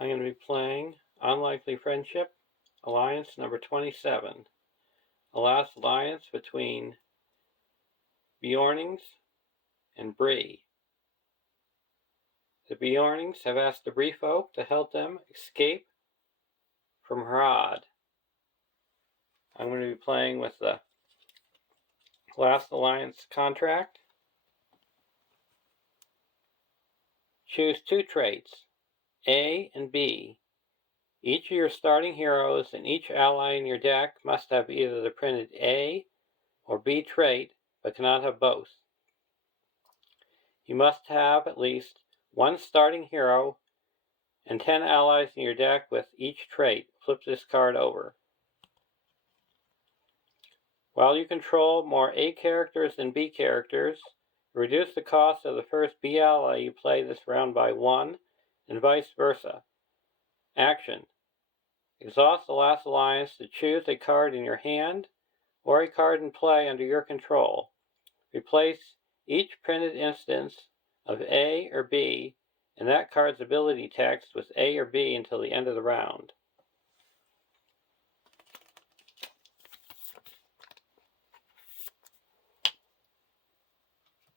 I'm going to be playing Unlikely Friendship, Alliance number 27. The last alliance between Beornings and Bree. The Beornings have asked the Bree folk to help them escape from Harad. I'm going to be playing with the last alliance contract. Choose two traits, A and B. Each of your starting heroes and each ally in your deck must have either the printed A or B trait, but cannot have both. You must have at least one starting hero and 10 allies in your deck with each trait. Flip this card over. While you control more A characters than B characters, reduce the cost of the first B ally you play this round by 1, and vice versa. Action. Exhaust the last alliance to choose a card in your hand or a card in play under your control. Replace each printed instance of A or B and that card's ability text with A or B until the end of the round.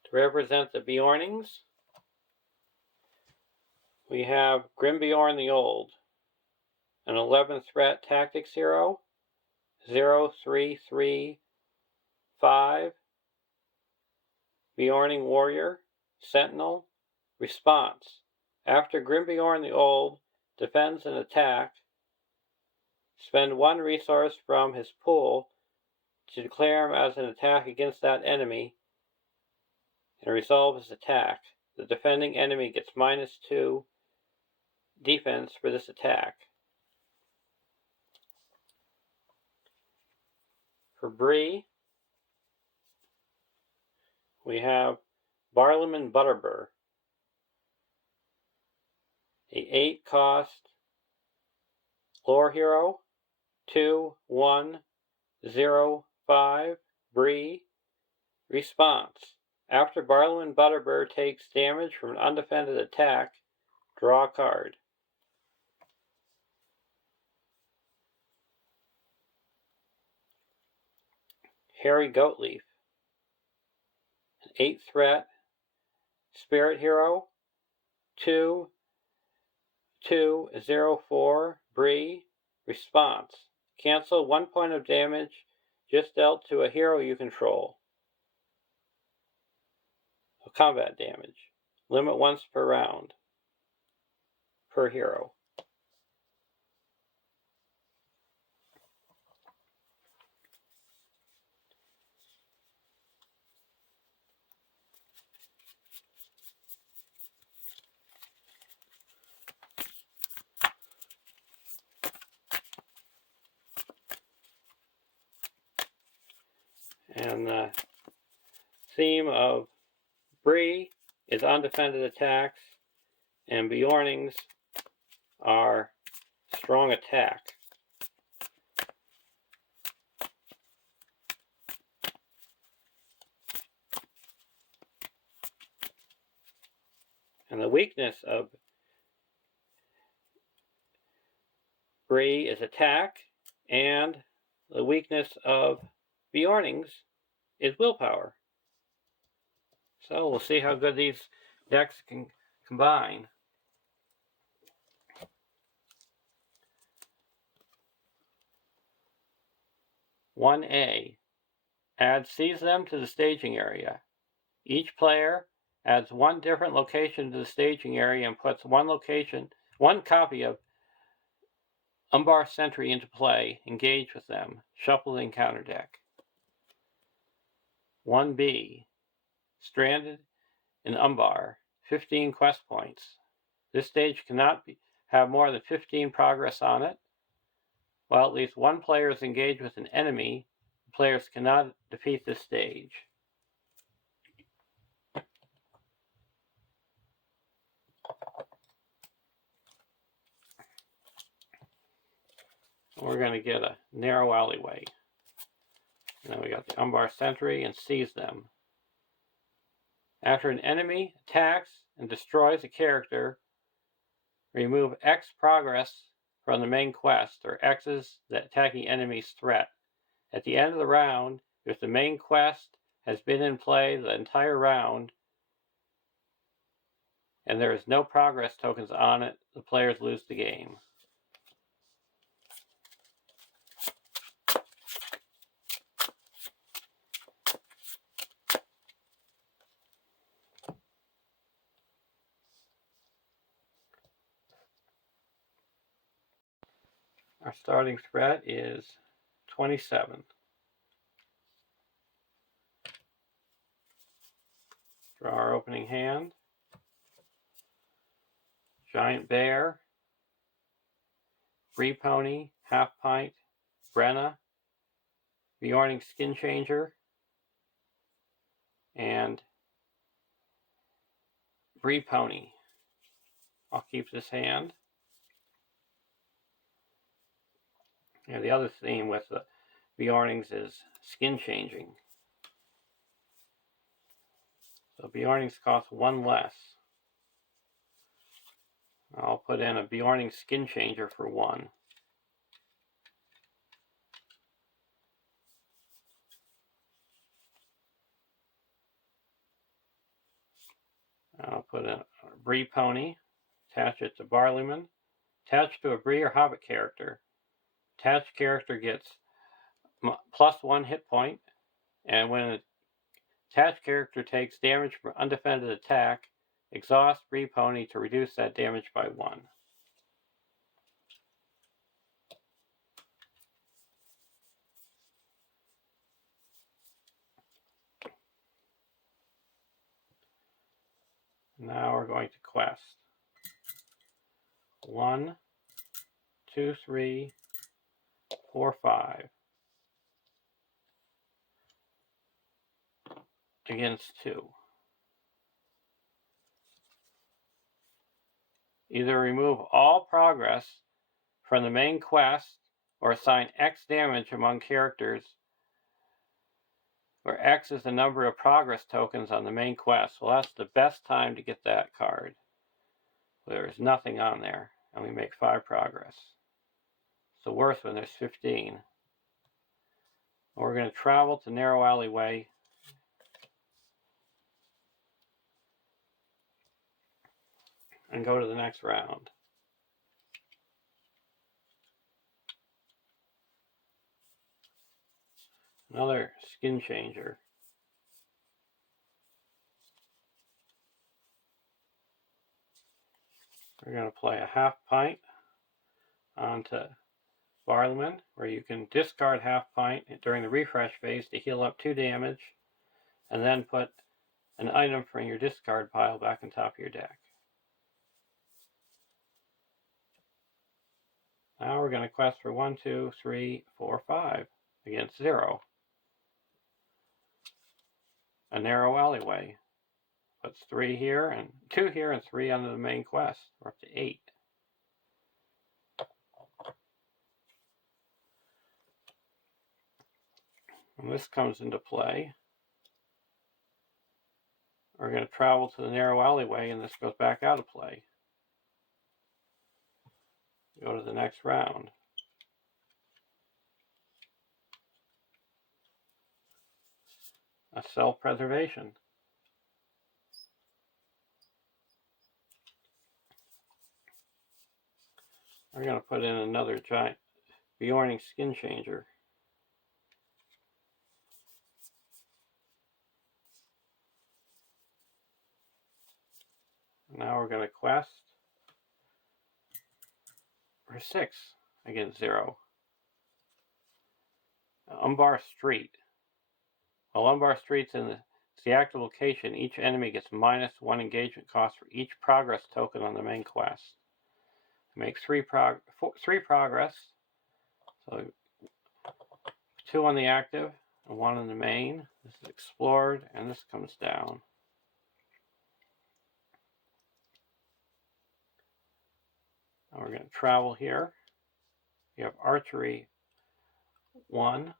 To represent the Beornings, we have Grimbeorn the Old, an 11th threat tactics hero, 0335, Beorning Warrior, Sentinel. Response. After Grimbeorn the Old defends an attack, spend one resource from his pool to declare him as an attack against that enemy and resolve his attack. The defending enemy gets -2 defense for this attack. For Bree, we have Barliman Butterbur, a 8-cost lore hero, 2105 Bree. Response. After Barliman Butterbur takes damage from an undefended attack, draw a card. Harry Goatleaf, an 8-threat spirit hero, 2204 Bree. Response. Cancel 1 point of damage just dealt to a hero you control. Combat damage. Limit once per round. Per hero. And the theme of Bree is undefended attacks, and Beornings are strong attack. And the weakness of Bree is attack, and the weakness of Beornings is willpower. So we'll see how good these decks can combine. One A. Add Seize Them to the staging area. Each player adds one different location to the staging area and puts one copy of Umbar Sentry into play. Engage with them. Shuffle the encounter deck. 1B. Stranded in Umbar. 15 quest points. This stage cannot have more than 15 progress on it. While at least one player is engaged with an enemy, the players cannot defeat this stage. We're going to get a narrow alleyway. Now we got the Umbar Sentry and Seize Them. After an enemy attacks and destroys a character, Remove X progress from the main quest, or X is the attacking enemy's threat. At the end of the round, if the main quest has been in play the entire round and there is no progress tokens on it, the players lose the game. Our starting threat is 27. Draw our opening hand. Giant Bear, Bree Pony, Half Pint, Brenna, Beorning Skin Changer, and Bree Pony. I'll keep this hand. And the other theme with the Beornings is skin changing. So Beornings cost 1 less. I'll put in a Beorning Skin Changer for 1. I'll put in a Bree Pony, attach it to Barleyman, attach to a Bree or Hobbit character. Attached character gets plus 1 hit point, and when an attached character takes damage from undefended attack, exhaust Bree Pony to reduce that damage by 1. Now we're going to quest. 1, 2, 3, 4, 5. Against 2. Either remove all progress from the main quest or assign X damage among characters, where X is the number of progress tokens on the main quest. Well, that's the best time to get that card. There's nothing on there, and we make 5 progress. It's the worst when there's 15. We're going to travel to Narrow Alleyway and go to the next round. Another Skin Changer. We're going to play a Half Pint onto Barleyman, where you can discard Half Pint during the refresh phase to heal up 2 damage, and then put an item from your discard pile back on top of your deck. Now we're going to quest for 1, 2, 3, 4, 5 against 0. A Narrow Alleyway. Puts 3 here, and 2 here, and 3 under the main quest. We're up to 8. When this comes into play, we're going to travel to the Narrow Alleyway, and this goes back out of play. Go to the next round. A Self-Preservation. We're going to put in another giant Beorning Skin Changer. Now we're going to quest for 6 against 0. Umbar Street. While Umbar Street's in the active location, each enemy gets -1 engagement cost for each progress token on the main quest. Make 3 progress. So 2 on the active and 1 on the main. This is explored, and this comes down. Now we're going to travel here. You have Archery 1.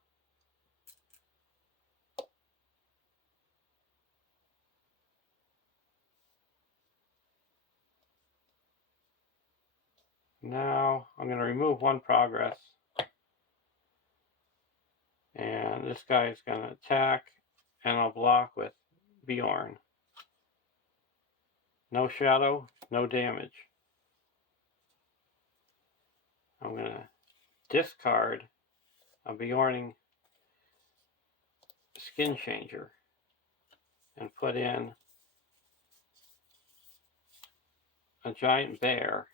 Now I'm going to remove one progress. And this guy is going to attack, and I'll block with Beorn. No shadow, no damage. I'm going to discard a Beorning Skin Changer and put in a giant bear.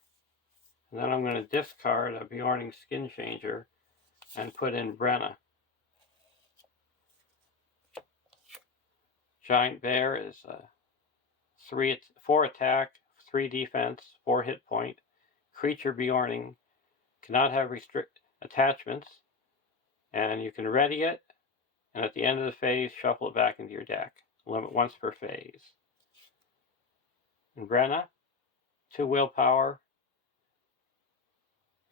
And then I'm going to discard a Beorning Skin Changer and put in Brenna. Giant bear is 4 attack, 3 defense, 4 hit point. Creature Beorning cannot have attachments, and you can ready it, and at the end of the phase, shuffle it back into your deck. Limit once per phase. And Brenna, 2 willpower.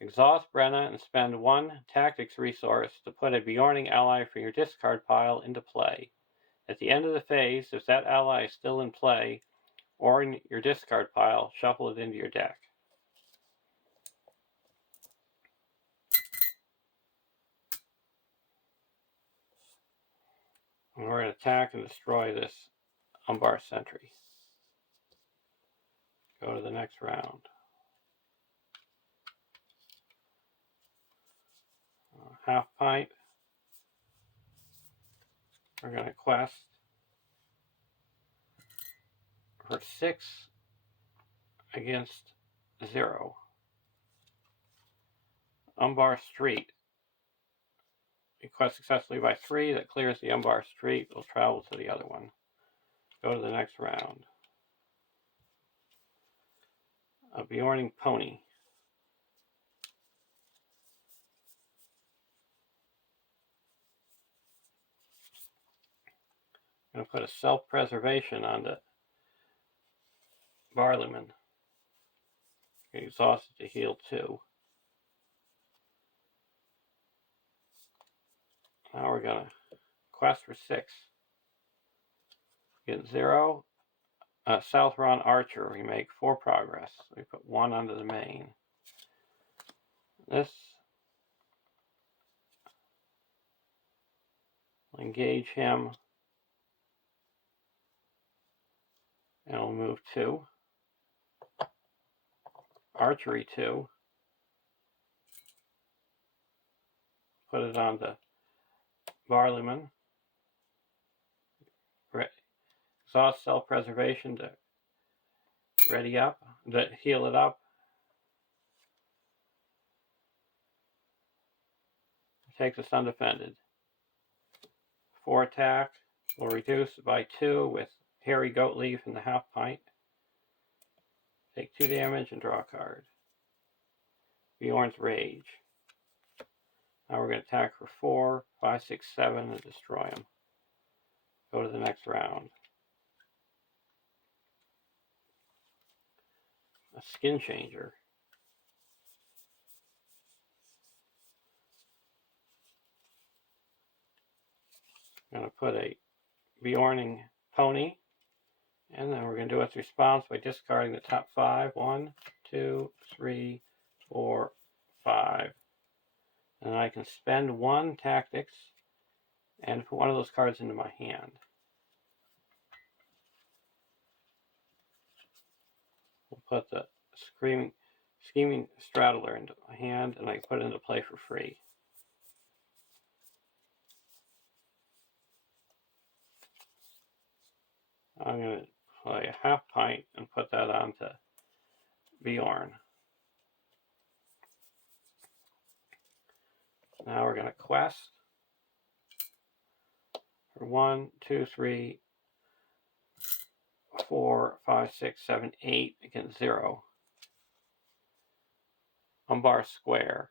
Exhaust Brenna and spend 1 tactics resource to put a Beorning ally from your discard pile into play. At the end of the phase, if that ally is still in play or in your discard pile, shuffle it into your deck. And we're going to attack and destroy this Umbar sentry. Go to the next round. Half pint. We're going to quest for 6 against 0. Umbar Street. You quest successfully by 3. That clears the Umbar Street. We'll travel to the other one. Go to the next round. A Beorning Pony. I'm going to put a self-preservation on the Barleyman. Exhausted to heal 2. Now we're going to quest for 6. Get 0. Southron Archer, we make 4 progress. We put 1 under the main. This will engage him, and we'll move 2. Archery 2. Put it on the Barleyman. Exhaust self-preservation to ready up, to heal it up. Takes us undefended. 4 attack. We'll reduce by 2 with Hairy Goat Leaf and the half pint. Take 2 damage and draw a card. Beorn's Rage. Now we're going to attack for 4, 5, 6, 7 and destroy him. Go to the next round. A Skin Changer. I'm going to put a Beorning Pony, and then we're going to do its response by discarding the top 5. 1, 2, 3, 4, 5. And I can spend 1 tactics and put one of those cards into my hand. We'll put the Scheming Straddler into my hand, and I can put it into play for free. I'm going to play a half pint and put that onto Beorn. Now we're going to quest for 1, 2, 3, 4, 5, 6, 7, 8 against 0. Umbar Square.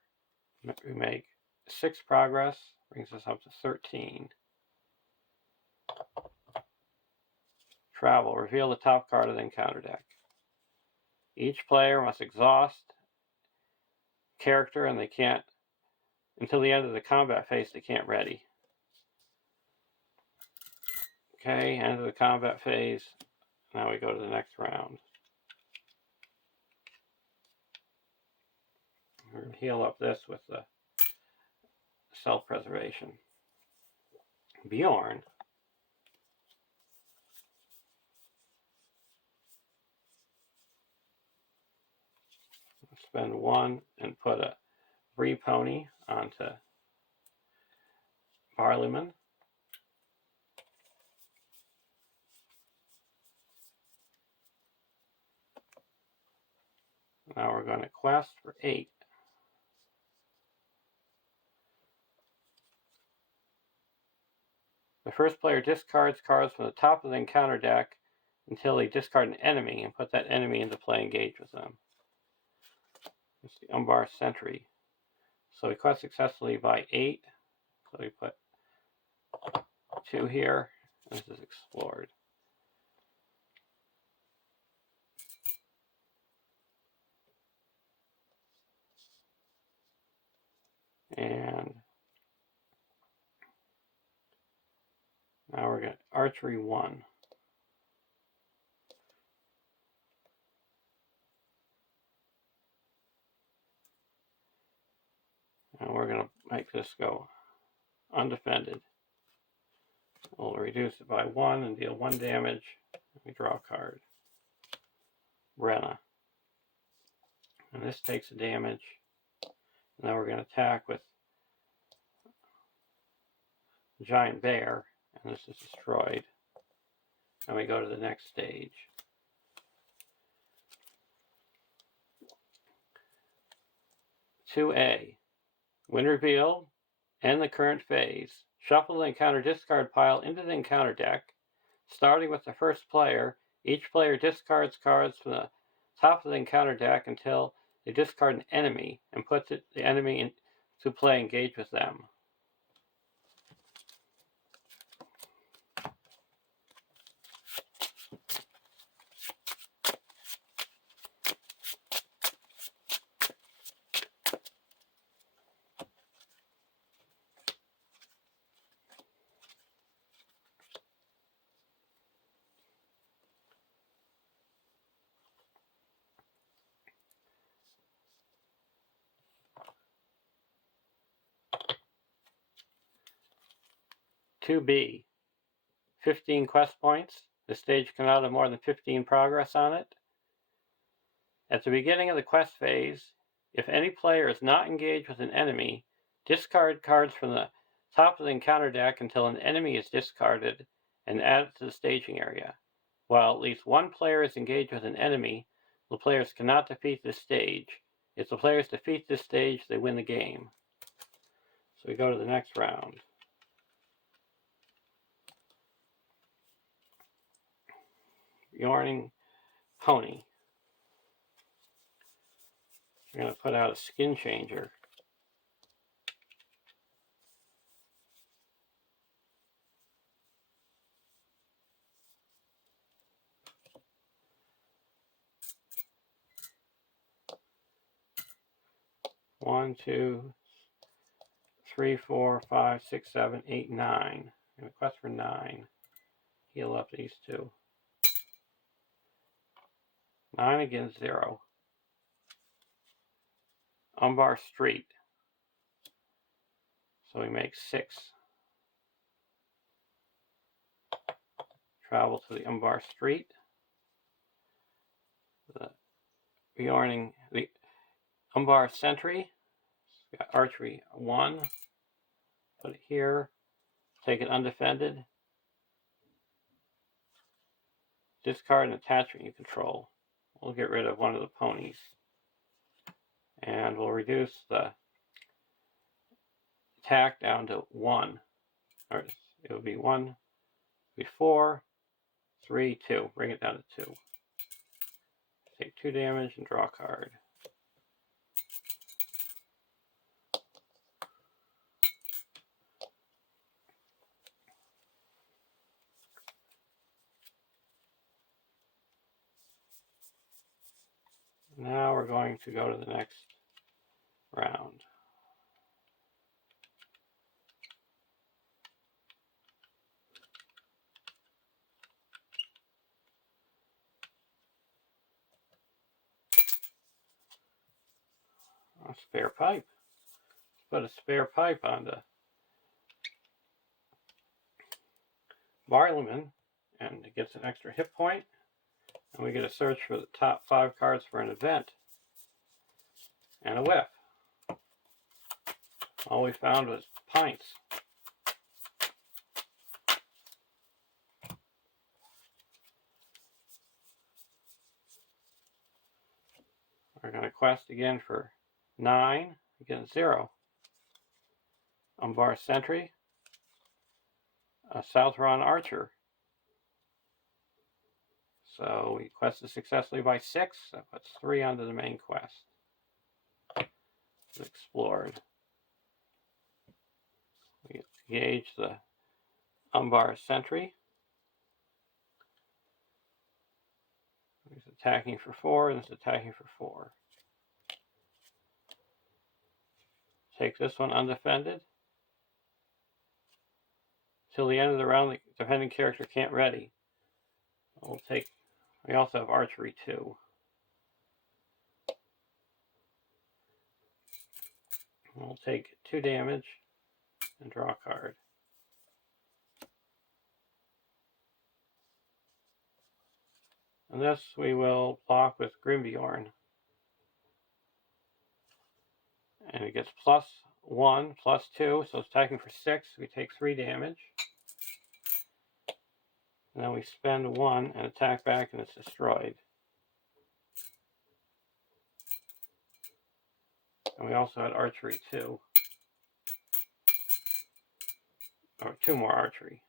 We make 6 progress, brings us up to 13. Travel. Reveal the top card of the encounter deck. Each player must exhaust character, and they can't, until the end of the combat phase, they can't ready. Okay, end of the combat phase. Now we go to the next round. heal up this with the self-preservation. Beorn. Spend 1 and put a Bree pony onto Barleyman. Now we're going to quest for 8. The first player discards cards from the top of the encounter deck until they discard an enemy and put that enemy into play and engage with them. It's the Umbar Sentry. So we quest successfully by 8. So we put 2 here. This is explored. And now we're going to archery 1. And we're going to make this go undefended. We'll reduce it by 1 and deal 1 damage. We draw a card. Brenna. And this takes a damage. And now we're going to attack with Giant Bear. And this is destroyed. And we go to the next stage. (2A). When revealed, end the current phase. Shuffle the encounter discard pile into the encounter deck. Starting with the first player, each player discards cards from the top of the encounter deck until they discard an enemy and puts the enemy into play and engage with them. (2B). 15 quest points. The stage cannot have more than 15 progress on it. At the beginning of the quest phase, if any player is not engaged with an enemy, discard cards from the top of the encounter deck until an enemy is discarded and add it to the staging area. While at least one player is engaged with an enemy, the players cannot defeat this stage. If the players defeat this stage, they win the game. So we go to the next round. Beorning Pony. We're going to put out a Skin Changer. One, two, 3, 4, 5, 6, 7, 8, 9. And quest for 9. Heal up these 2. 9 against 0. Umbar Street. So we make 6. Travel to the Umbar Street. The Umbar Sentry. Got archery 1. Put it here. Take it undefended. Discard an attachment you control. We'll get rid of one of the ponies. And we'll reduce the attack down to 1. Or it will be 1, be 4, 3, 2. Bring it down to 2. Take 2 damage and draw a card. Now we're going to go to the next round. A spare pipe. Put a spare pipe on the Barleyman, and it gets an extra hit point, and we get to search for the top 5 cards for an event, and a whiff. All we found was pints. We're going to quest again for 9, we get a 0. Umbar Sentry, a Southron Archer. So we quested successfully by 6, that puts 3 onto the main quest. It's explored. We engage the Umbar Sentry. He's attacking for 4, and it's attacking for 4. Take this one undefended. Till the end of the round, the defending character can't ready. We also have archery too. We'll take 2 damage and draw a card. And this we will block with Beorning. And it gets +1, +2, so it's attacking for 6. We take 3 damage. And then we spend 1 and attack back, and it's destroyed. And we also had archery too. Or 2 more archery.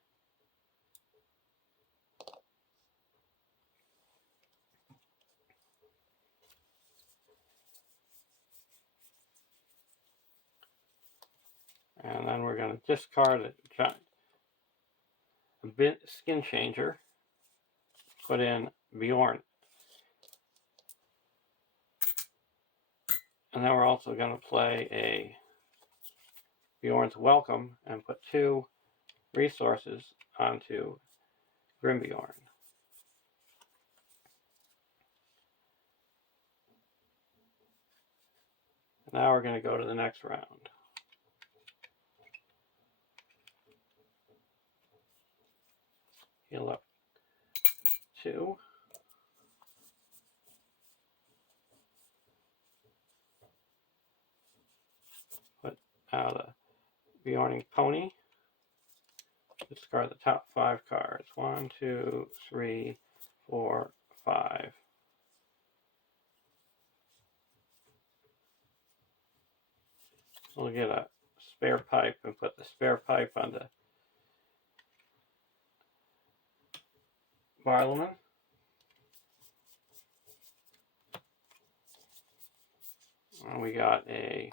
And then we're going to discard a bit skin changer. Put in Beorn. And then we're also going to play a Beorn's Welcome and put 2 resources onto Beorn. Now we're going to go to the next round. Heal up 2. Put out a Beorning Pony. Discard the top 5 cards. 1, 2, 3, 4, 5. We'll get a spare pipe and put the spare pipe on the Barleyman. And we got a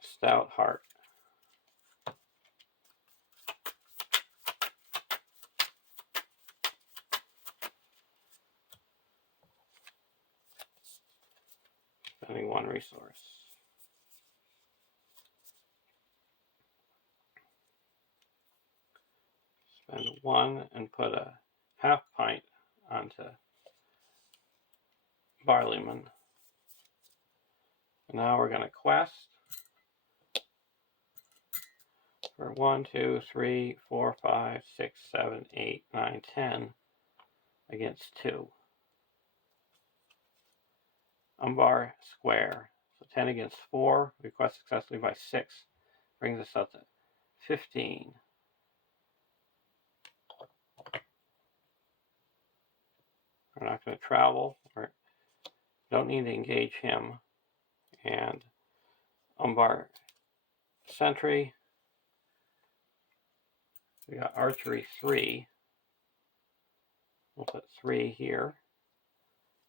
Stout Heart. Spending 1 resource. Spend 1 and put a half pint onto Barleyman. And now we're going to quest for 1, 2, 3, 4, 5, 6, 7, 8, 9, 10 against 2. Umbar Square. So 10 against 4. We quest successfully by 6. Brings us up to 15. We're not going to travel. We don't need to engage him. And Umbar Sentry. We got archery 3. We'll put 3 here.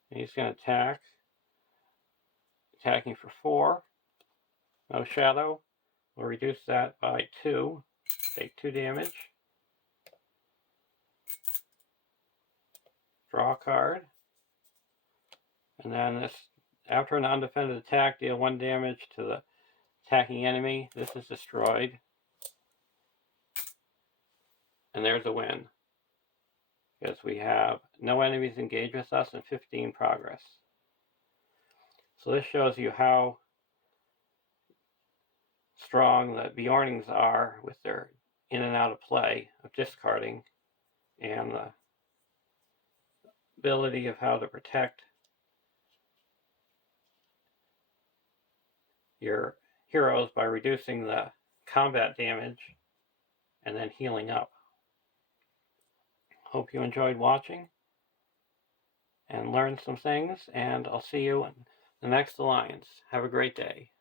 And he's going to attack. Attacking for 4. No shadow. We'll reduce that by 2. Take 2 damage. Draw a card. And then this, after an undefended attack, deal 1 damage to the attacking enemy. This is destroyed. And there's a win. Because we have no enemies engage with us and 15 progress. So this shows you how strong the Beornings are with their in and out of play of discarding, and the ability of how to protect your heroes by reducing the combat damage and then healing up. Hope you enjoyed watching and learned some things, and I'll see you in the next Alliance. Have a great day.